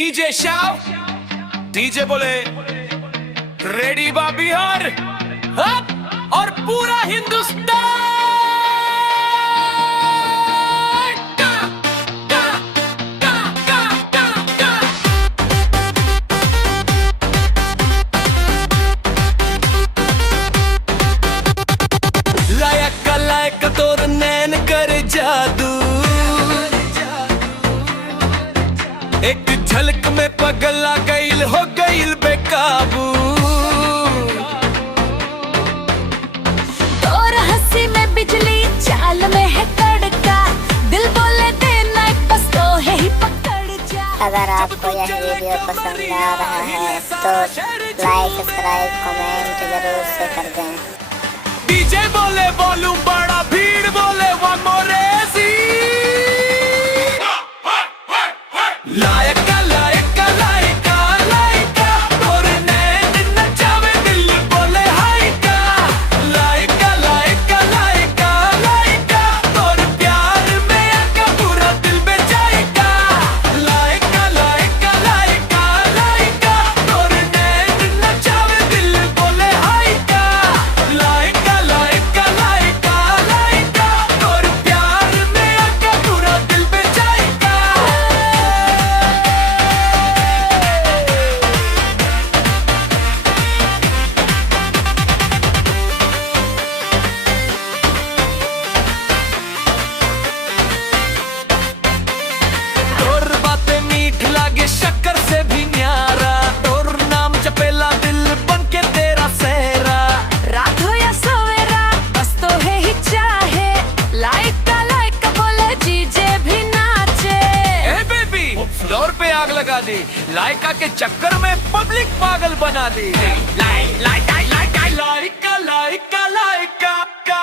DJ Shaw DJ बोले ready बा बिहार और पूरा हिंदुस्तान। लायक तोर नैन कर जादू, एक झलक में पगला गईल हो गईल बेकाबू। तोर हंसी में बिजली चाल में है तड़का, दिल बोले देना बस तो है ही पकड़ जा। अगर आपको यह वीडियो पसंद आ रहा है तो लाइक सब्सक्राइब कमेंट जरूर से कर दें। डीजे बोले वॉल्यूम बड़ा, भीड़ बोले वन मोर एसी। लायका लायका लायका लायका तोर नैन नचावे दिल बोले हायका। लायका लायका लायका लायका तोर प्यार में आका पूरा दिल बेचाएगा। लायका लायका लायका लायका तोर नैन नचावे दिल बोले हायका। लायका लायका लायका लायका तोर प्यार में आका पूरा दिल बेचाएगा। तोर बातें मीठ लागे शक्कर से भी न्यारा, तोर नाम जपेला दिल बन के तेरा सेहरा। रात हो या सवेरा बस तो है ही चाहे, लाइका बोले जीजे भी नाचे। ए बेबी फ्लोर पे आग लगा दी, लाइका के चक्कर में पब्लिक पागल बना दी। लाइका लाइका लाइका लाइका लाइका का